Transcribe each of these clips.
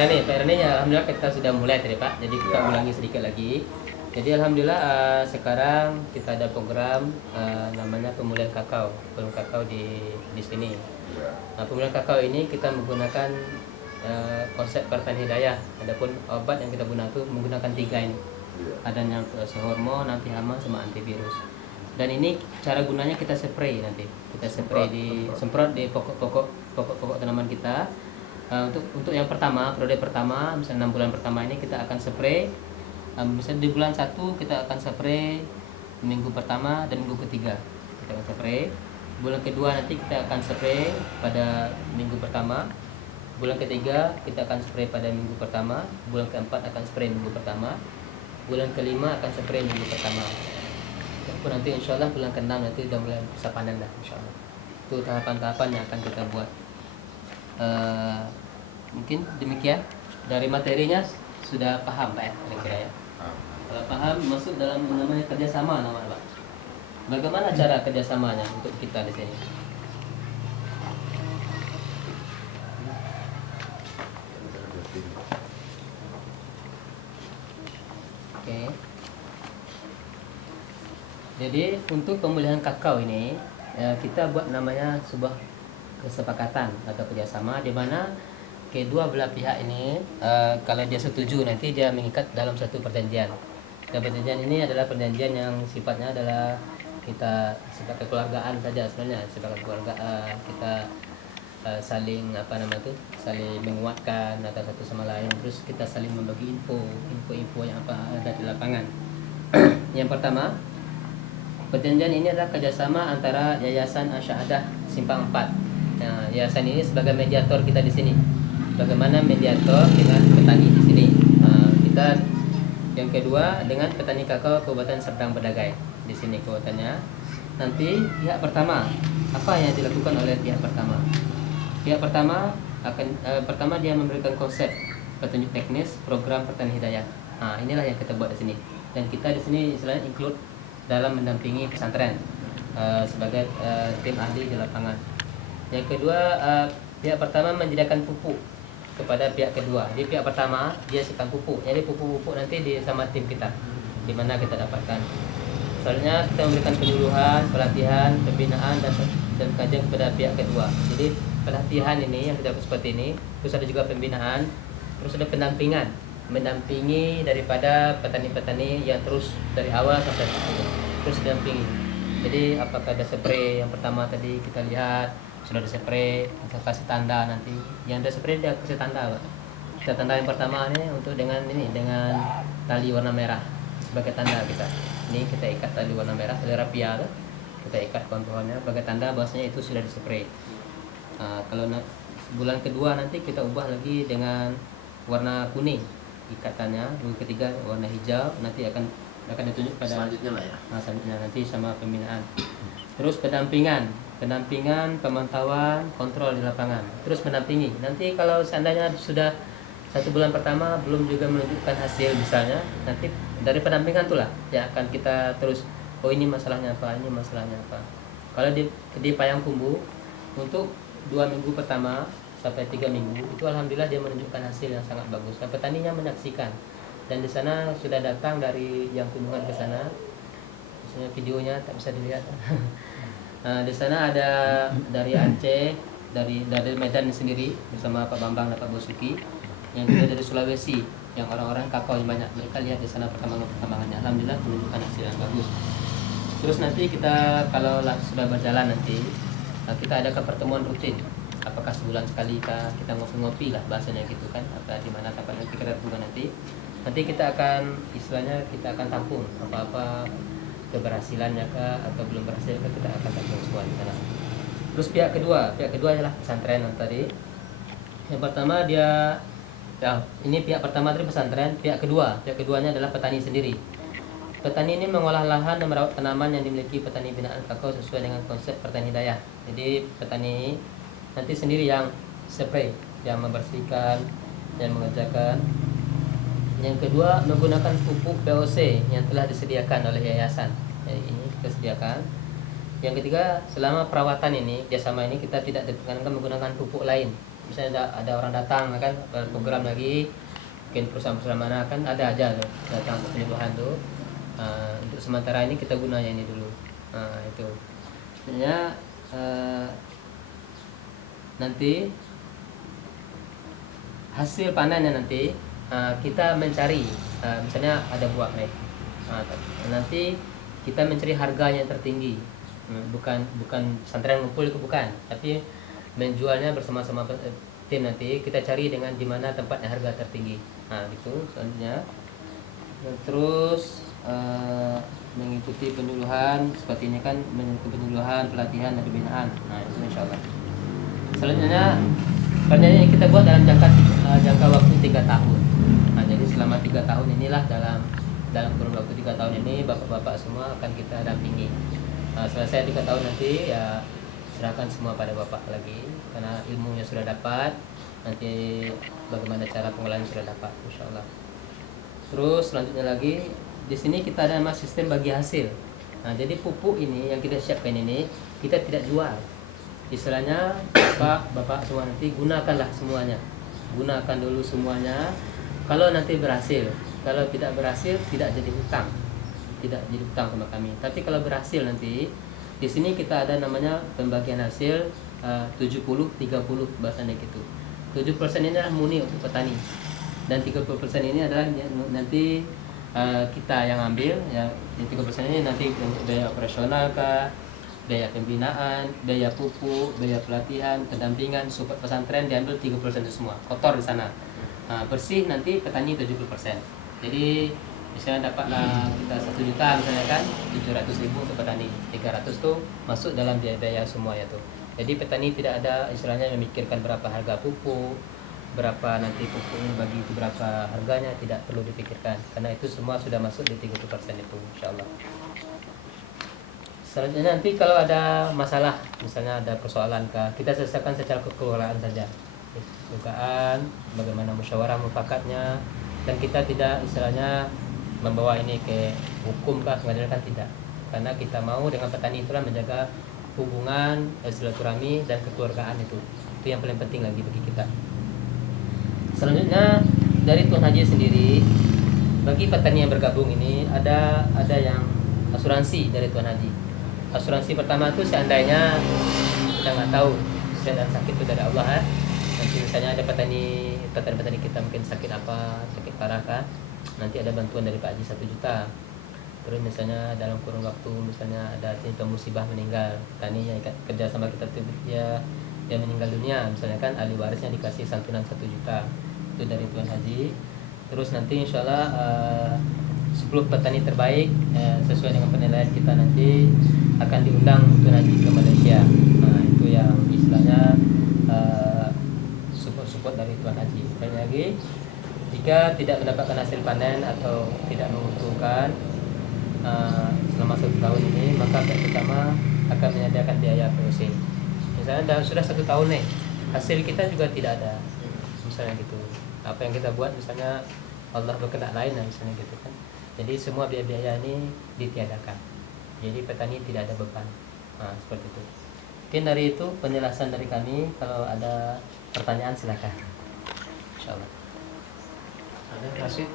Pak Rani ya, alhamdulillah kita sudah mulai tadi Pak. Jadi kita ulangi sedikit lagi. Jadi alhamdulillah sekarang kita ada program namanya pemulihan kakao, di sini. Nah, pemulihan kakao ini kita menggunakan konsep pertanian hidayah. Adapun obat yang kita gunakan itu menggunakan 3 ini. Adanya hormon, anti hama, sama antivirus. Dan ini cara gunanya kita spray nanti. Kita spray semprot di pokok tanaman kita. Untuk yang pertama, periode pertama, misalnya 6 bulan pertama ini kita akan spray. Misalnya di bulan 1 kita akan spray minggu pertama dan minggu ketiga kita akan spray. Bulan kedua nanti kita akan spray pada minggu pertama. Bulan ketiga kita akan spray pada minggu pertama. Bulan keempat akan spray minggu pertama. Bulan kelima akan spray minggu pertama. Nanti insya Allah bulan ke-6 nanti udah mulai bisa panen dah insya Allah. Itu tahapan-tahapan yang akan kita buat. Mungkin demikian. Dari materinya sudah paham Pak ya, kira-kira ya. Kalau paham masuk dalam namanya kerjasama namanya Pak. Bagaimana cara kerjasamanya untuk kita di sini? Oke. Jadi untuk pemulihan kakao ini kita buat namanya sebuah kesepakatan atau kerjasama di mana kedua belah pihak ini kalau dia setuju nanti dia mengikat dalam satu perjanjian. Dan perjanjian ini adalah perjanjian yang sifatnya adalah kita sebagai kekeluargaan saja sebenarnya, sebagai kekeluargaan kita saling saling menguatkan antara satu sama lain, terus kita saling membagi info yang ada di lapangan. Yang pertama, perjanjian ini adalah kerjasama antara Yayasan Asy'adah Simpang 4. Nah, yayasan ini sebagai mediator kita di sini. Bagaimana mediator dengan petani di sini? Kita yang kedua dengan petani kakao Kabupaten Serdang Bedagai. Di sini kabupatennya. Nanti pihak pertama, apa yang dilakukan oleh pihak pertama? Pihak pertama pertama dia memberikan konsep petunjuk teknis program pertanian hidayah. Nah, inilah yang kita buat di sini. Dan kita di sini istilahnya include dalam mendampingi pesantren sebagai tim ahli di lapangan. Yang kedua, pihak pertama menyediakan pupuk kepada pihak kedua. Di pihak pertama dia siapkan pupuk. Jadi pupuk nanti sama tim kita. Di mana kita dapatkan. Soalnya kita memberikan penyuluhan, pelatihan, pembinaan dan kajian kepada pihak kedua. Jadi pelatihan ini yang kita seperti ini, terus ada juga pembinaan, terus ada pendampingan, mendampingi daripada petani-petani yang terus dari awal sampai akhir, terus didampingi. Jadi apakah ada spray yang pertama tadi kita lihat sudah ada spray, kita kasih tanda nanti. Yang ada spray dia kasih tanda, Pak. Kita tanda yang pertama ini untuk dengan tali warna merah sebagai tanda kita. Ini kita ikat tali warna merah, tali rapia, kita ikat pohon-pohonnya sebagai tanda bahwasanya itu sudah dispray. Kalau bulan kedua nanti kita ubah lagi dengan warna kuning ikatannya, bulan ketiga warna hijau, nanti akan ditunjuk pada selanjutnya lah ya. Selanjutnya nanti sama pembinaan. Terus pendampingan, pemantauan, kontrol di lapangan. Terus mendampingi. Nanti kalau seandainya sudah 1 bulan pertama belum juga menunjukkan hasil misalnya, nanti dari pendampingan itulah ya akan kita terus, oh ini masalahnya apa, ini masalahnya apa. Kalau di Payakumbuh untuk 2 minggu pertama sampai 3 minggu itu alhamdulillah dia menunjukkan hasil yang sangat bagus. Dan petaninya menyaksikan. Dan di sana sudah datang dari yang kunjungan ke sana. Misalnya videonya tak bisa dilihat. Nah, di sana ada dari Aceh, dari Medan sendiri bersama Pak Bambang dan Pak Bosuki, yang juga dari Sulawesi, yang orang-orang kakao yang banyak. Mereka lihat di sana perkembangannya. Alhamdulillah menunjukkan hasil yang bagus. Terus nanti kita kalau sudah berjalan nanti kita adakan pertemuan rutin. Apakah sebulan sekali kita ngopi-ngopi lah bahasanya gitu kan, apa di mana tempat nanti kita tunggu nanti kita akan istilahnya kita akan tampung apa-apa keberhasilannya kah atau belum berhasil kah, kita akan tampung semua di sana. Terus pihak kedua adalah pesantren tadi. Yang pertama ini pihak pertama tadi pesantren, pihak keduanya adalah petani sendiri. Petani ini mengolah lahan dan merawat tanaman yang dimiliki petani binaan kakao sesuai dengan konsep pertanian hidayah. Jadi petani nanti sendiri yang spray, yang membersihkan, yang mengerjakan. Yang kedua menggunakan pupuk POC yang telah disediakan oleh yayasan. Jadi ini kita sediakan. Yang ketiga selama perawatan ini, kerjasama ini kita tidak diperkenankan menggunakan pupuk lain misalnya ada orang datang kan, program lagi, mungkin perusahaan-perusahaan mana kan ada aja tuh datang untuk penyuluhan tuh. Untuk sementara ini kita guna yang ini dulu. Itu sebenarnya nanti hasil panennya nanti kita mencari, misalnya ada buah nih, nanti kita mencari harganya yang tertinggi, bukan pesantren ngumpul itu bukan, tapi menjualnya bersama-sama tim. Nanti kita cari dengan di mana tempatnya harga tertinggi, gitu selanjutnya. Terus mengikuti penyuluhan seperti ini kan, mengikuti penyuluhan, pelatihan dan pembinaan. Itu insyaallah. Selanjutnya perjanjian yang kita buat dalam jangka waktu 3 tahun. Jadi selama 3 tahun inilah, dalam kurun waktu 3 tahun ini bapak-bapak semua akan kita dampingi. Selesai 3 tahun nanti ya serahkan semua pada bapak lagi, karena ilmunya sudah dapat, nanti bagaimana cara pengolahan sudah dapat insyaallah. Terus selanjutnya lagi di sini kita ada nama sistem bagi hasil. Jadi pupuk ini yang kita siapkan ini kita tidak jual. Istilahnya bapak semua nanti gunakanlah semuanya, gunakan dulu semuanya. Kalau nanti berhasil, kalau tidak berhasil tidak jadi hutang, sama kami. Tapi kalau berhasil nanti di sini kita ada namanya pembagian hasil 70-30 bahasanya gitu. 7% ini adalah murni untuk petani, dan 30% ini adalah nanti kita yang ambil ya. 30% ini nanti untuk biaya operasional kah, biaya pembinaan, biaya pupuk, biaya pelatihan, pendampingan, support pesantren, diambil 30% itu semua. Kotor di sana. Bersih nanti petani 70%. Jadi misalnya dapatlah kita 1 juta misalnya kan, 700.000 untuk petani, 300 tuh masuk dalam biaya semua ya tuh. Jadi petani tidak ada istilahnya memikirkan berapa harga pupuk, berapa nanti pupuknya bagi itu berapa harganya, tidak perlu dipikirkan, karena itu semua sudah masuk di 30% itu insyaallah. Selanjutnya nanti kalau ada masalah, misalnya ada persoalan kah, kita selesaikan secara kekeluargaan saja. Dugaan, bagaimana musyawarah mufakatnya, dan kita tidak istilahnya membawa ini ke hukum kah, pengadilan kan tidak. Karena kita mau dengan petani itulah menjaga hubungan, silaturahmi dan kekeluargaan itu. Itu yang paling penting lagi bagi kita. Selanjutnya dari Tuan Haji sendiri, bagi petani yang bergabung ini ada yang asuransi dari Tuan Haji. Asuransi pertama itu seandainya kita nggak tahu sehat dan sakit itu dari Allah ya. Nanti misalnya ada petani kita mungkin sakit apa, sakit parah kan, nanti ada bantuan dari Pak Haji 1 juta. Terus misalnya dalam kurun waktu misalnya ada timpa musibah meninggal, petani yang kerja sama kita dia meninggal dunia misalnya kan, ahli warisnya dikasih santunan 1 juta itu dari Tuan Haji. Terus nanti insyaallah 10 petani terbaik sesuai dengan penilaian kita nanti akan diundang Tuan Haji ke Malaysia. Itu yang istilahnya support dari Tuan Haji. Dan lagi jika tidak mendapatkan hasil panen atau tidak menguntungkan selama 1 tahun ini, maka pihak pertama akan menyediakan biaya POC. Misalnya sudah 1 tahun nih, hasil kita juga tidak ada, misalnya gitu. Apa yang kita buat misalnya Allah berkehendak lain misalnya gitu kan. Jadi semua biaya-biaya ini ditiadakan. Jadi petani tidak ada beban. Seperti itu. Mungkin dari itu penjelasan dari kami. Kalau ada pertanyaan silakan. Insyaallah. Ada Rasid?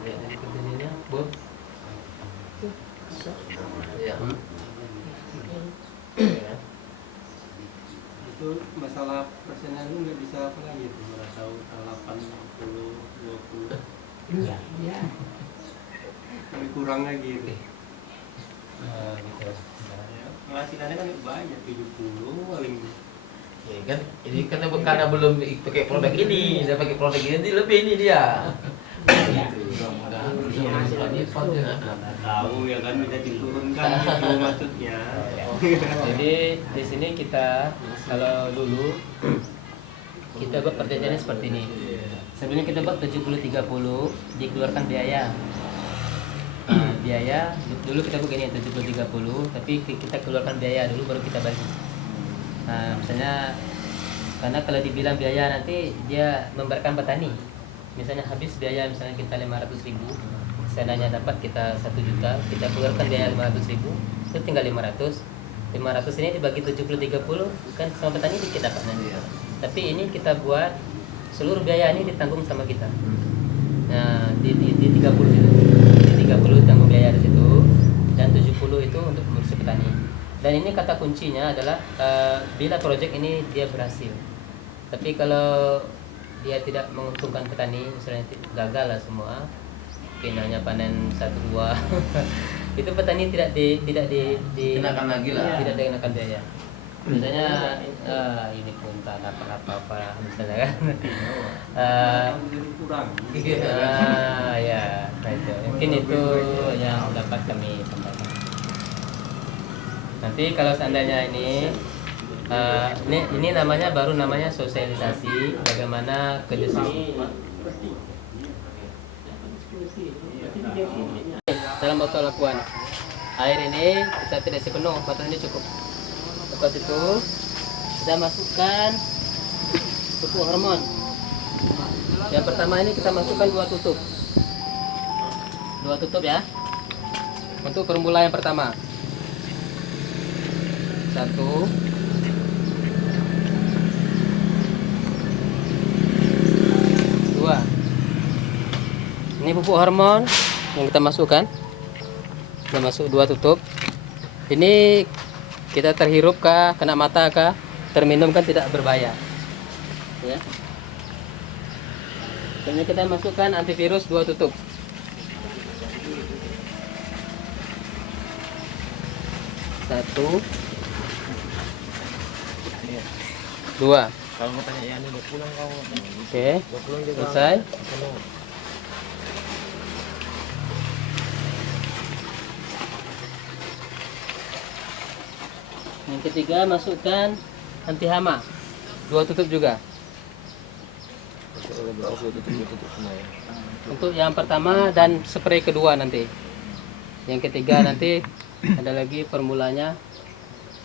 Lihat dari kerjanya, Bu. Ya. Itu masalah persennya itu nggak bisa apa lagi itu, nggak tahu 80, 20. Iya. Lebih kurang lagi itu. Gitu. Ya, penghasilannya kan banyak 70 paling. Ya kan, ini karena belum pakai produk ini, dia pakai produk ini lebih ini dia. Gitu. Tahu ya kan, bisa diturunkan gitu maksudnya. Jadi di sini kita kalau dulu kita buat perjanjiannya seperti ini. Sebelumnya kita buat 70-30, dikeluarkan biaya. Biaya dulu kita begini 70-30, tapi kita keluarkan biaya dulu baru kita bagi. Misalnya karena kalau dibilang biaya nanti dia memberatkan petani. Misalnya habis biaya misalnya kita 500.000, seandainya dapat kita 1 juta, kita keluarkan biaya 500.000, itu tinggal 500. 500 ini dibagi 70-30 kan sama petani dikit dapatnya. Iya. Tapi ini kita buat seluruh biaya ini ditanggung sama kita. Nah, di 30 itu. Di 30 tanggung biaya di situ dan 70 itu untuk ngurusi petani. Dan ini kata kuncinya adalah bila proyek ini dia berhasil. Tapi kalau dia tidak menguntungkan petani, misalnya gagal lah semua, mungkin hanya panen 1-2 itu petani tidak Kenakan lagi lah. tidak dikenakan biaya. Misalnya ini pun tak dapat apa-apa misalnya kan. Jadi kurang. Ya, nah itu. Mungkin itu yang dapat kami sampaikan. Nanti kalau seandainya ini namanya baru namanya sosialisasi bagaimana kerjasama dalam botol lakuan. Air ini kita tidak isi penuh, botol ini cukup. Lepas itu kita masukkan pupuk hormon. Yang pertama ini kita masukkan 2 tutup. 2 tutup ya. Untuk formula yang pertama. 1 2. Ini pupuk hormon yang kita masukkan. Kita masuk 2 tutup. Ini kita terhirup kah, kena mata kah, terminum kan tidak berbahaya. Ya. Kemudian kita masukkan antivirus 2 tutup. 1 2. Kalau mau tanya ini udah pulang kau. Oke. Udah pulang juga. Selesai. Yang ketiga masukkan anti hama 2 tutup juga. Untuk yang pertama dan spray kedua nanti. Yang ketiga nanti ada lagi formulanya.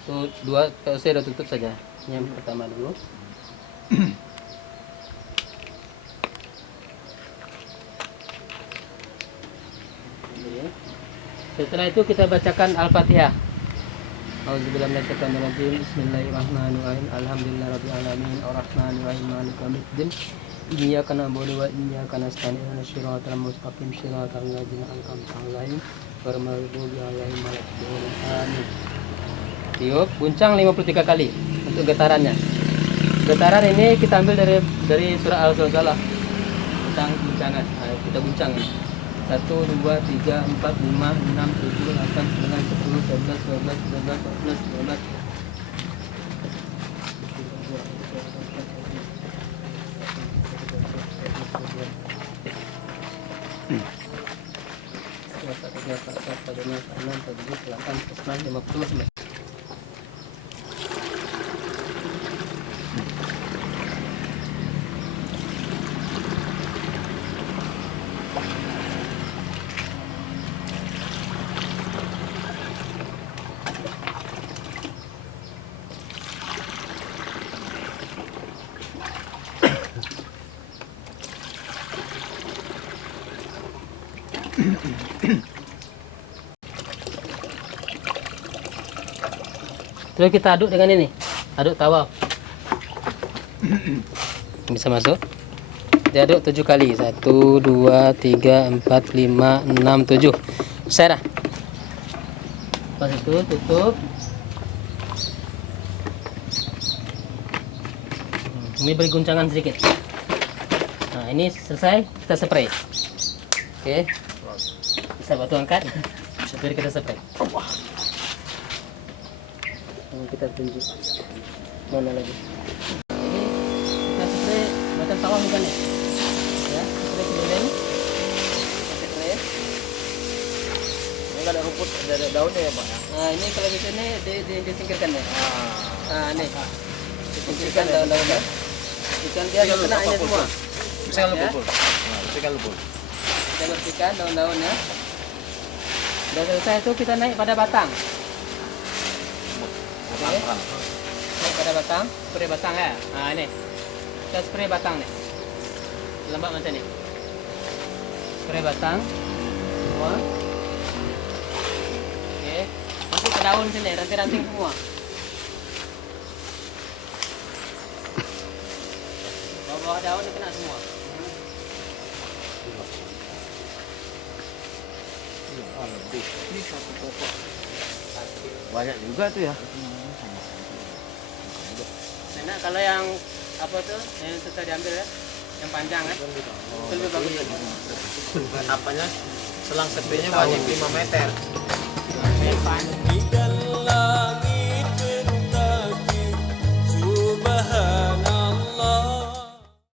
Tuh 2 tutup saja. Yang pertama dulu. Setelah itu kita bacakan Al-Fatihah. Auzubillahi minasyaitonirrajim. Bismillahirrahmanirrahim. Alhamdulillahirabbil alamin. Arrahmanirrahim. Maliki yaumiddin. Iyyaka na'budu wa iyyaka nasta'in. Ihdinas siratal mustaqim. Siratal ladzina an'amta 'alaihim ghairil maghdubi 'alaihim waladdallin. Amin. Tiup, guncang 53 kali untuk getarannya. Getaran ini kita ambil dari surah Al-Zalzalah. Tentang guncangan. Kita guncang. 1, 2, 3, 4, 5, 6, 7, 8, 9, 10, 11, 12, 13, 14, 15. Terus kita aduk dengan ini, aduk tawar. Bisa masuk. Diaduk 7 kali. 1, 2, 3, 4, 5, 6, 7. Selesai dah. Lepas itu tutup. Ini beri guncangan sedikit. Nah, ini selesai, kita spray. Oke. Bisa batu angkat. Biar kita spray. Kita tunjuk mana lagi. Ini kita spray macam sawah bukan ya? Ya, spray kemudian spray. Ini ada rumput, ada daunnya ya Pak ya? Nah, ini kalau di sini disingkirkan ya. Nah, ini disingkirkan ya? daun-daunnya. Ikan dia kena ini semua. Bisa Ya. lumpur. Nah, bisa lumpur. Kita bersihkan daun-daunnya. Sudah selesai itu kita naik pada batang. Oke. Naik pada batang, spray batang ya. Nah, ini. Kita spray batang nih. Lembab macam ni. Spray batang semua. Oke. Masuk ke daun sini, ranting-ranting semua. Bawah daun ini kena semua. Ini satu pokok. Banyak juga tuh ya. Enak kalau yang apa tuh, yang susah diambil ya, yang panjang kan, itu lebih bagus lagi. Apanya? Selang sepinya banyak 5 meter. Ini panjang.